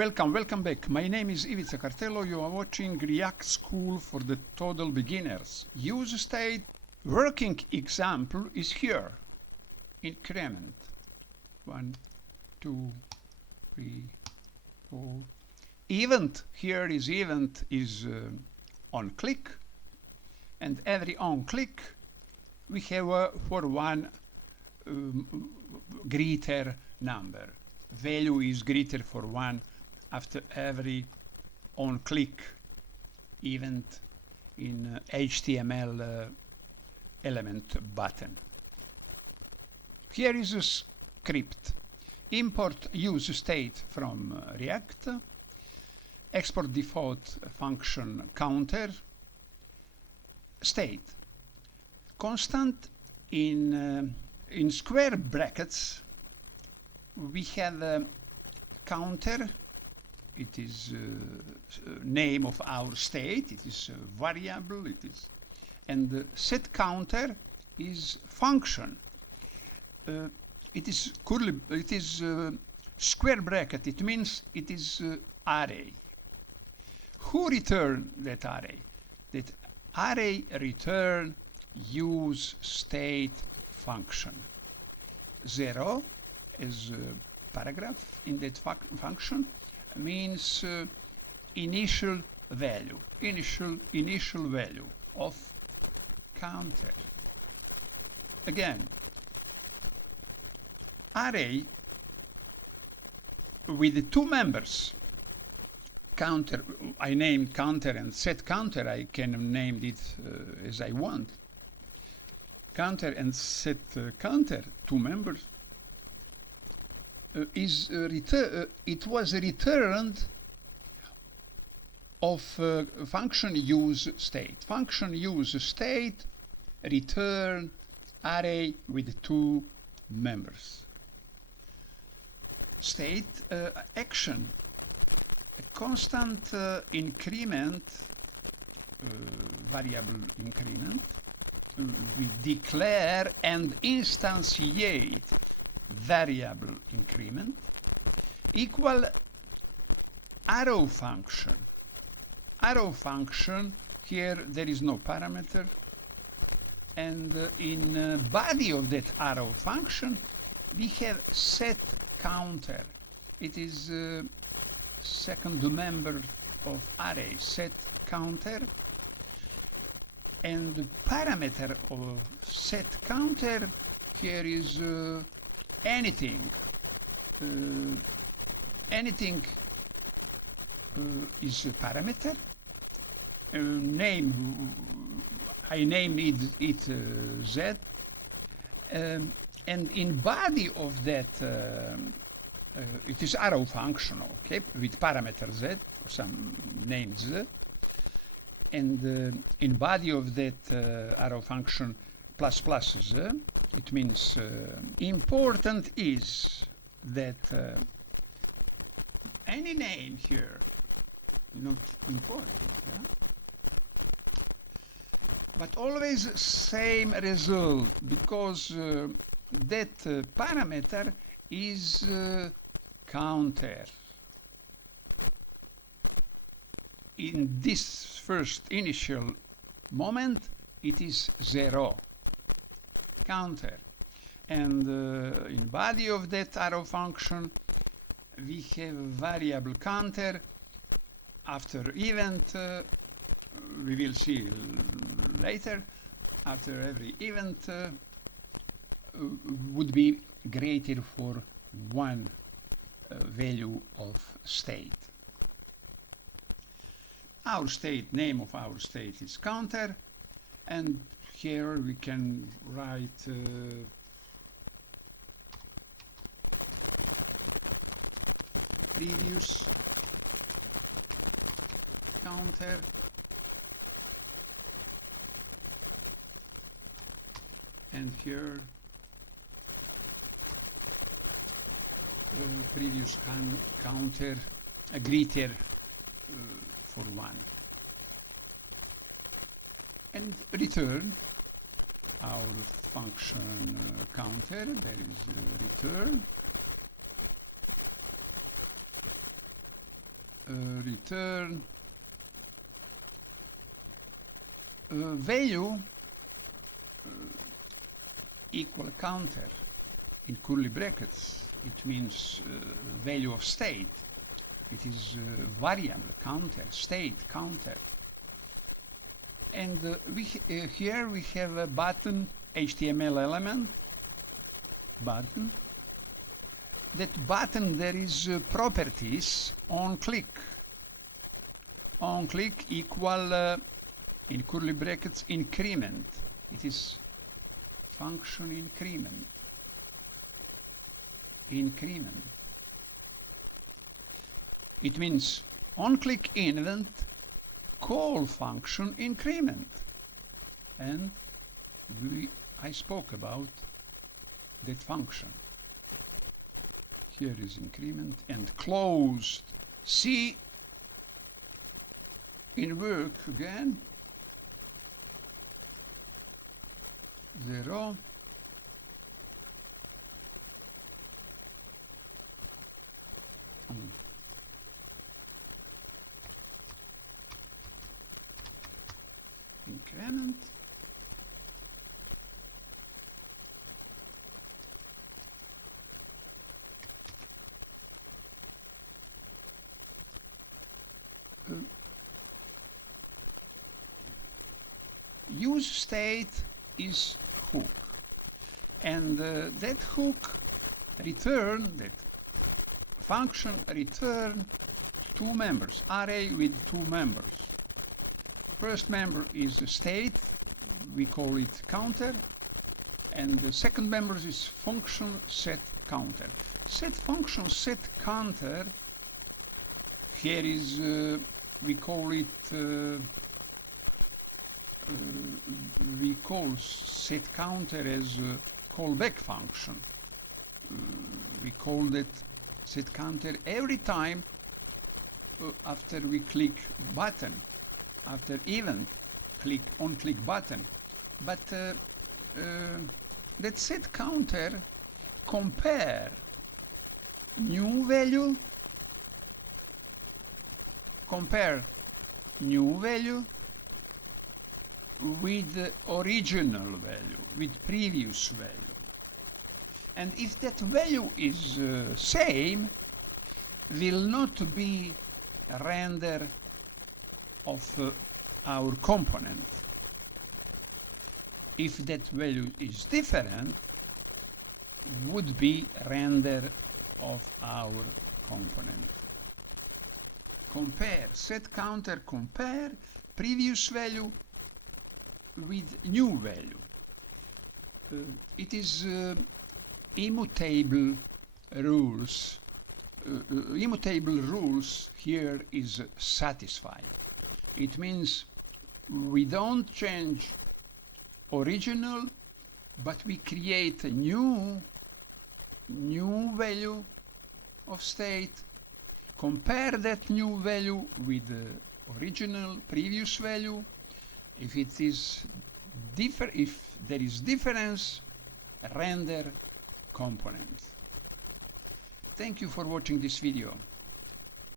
Welcome back. My name is Ivica Cartello. You are watching React School for the Total Beginners. useState working example is here. Increment. 1, 2, 3, 4. Event here is on click, and every on click we have for one greater number. Value is greater for 1 after every on click event in HTML element button. Here is a script. Import useState from React. Export default function counter. State. Constant in square brackets we have counter. It is name of our state. It is a variable. It is, and set counter is function. It is curly. It is square bracket. It means it is array. Who return that array? That array return useState function. 0 as a paragraph in that function means initial value of counter. Again, array with the two members, counter. I named counter and set counter. I can name it as I want. Counter and set counter, two members. It was returned of function useState. Function useState return array with two members. State action. A constant increment, variable increment. We declare and instantiate variable increment equal arrow function. Arrow function, here there is no parameter, and in body of that arrow function we have set counter. It is second member of array, set counter, and the parameter of set counter here is anything. Anything is a parameter. Name, I named it Z, and in body of that it is arrow function, okay, with parameter Z, some name Z, and in body of that arrow function plus Z, it means important is that any name here not important, yeah? But always same result, because that parameter is counter. In this first initial moment it is 0, counter, and in body of that arrow function we have variable counter. After event we will see later, after every event would be greater for one value of state. Our state, name of our state is counter, and here we can write previous counter and here previous counter greater for 1, and return our function counter. There is return return value equal counter in curly brackets. It means value of state. It is variable counter, state counter. And here we have a button, HTML element button. That button, there is properties on click. On click equal in curly brackets increment. It is function increment. Increment. It means on click event call function increment. And I spoke about that function. Here is increment and closed. See in work again. 0. Increment. useState is hook, and that hook return, that function return two members, array with two members. First member is state, we call it counter, and the second member is function set counter. Set function set counter, here is we call it we call set counter as callback function. We call that set counter every time after we click button, after event click on click button. But that set counter compare new value, with the original value, with previous value. And if that value is same, will not be render of our component. If that value is different, would be render of our component. Compare, set counter compare previous value with new value. It is immutable rules. Immutable rules here is satisfied. It means we don't change original, but we create a new value of state, compare that new value with the original previous value. If it is if there is difference, render component. Thank you for watching this video.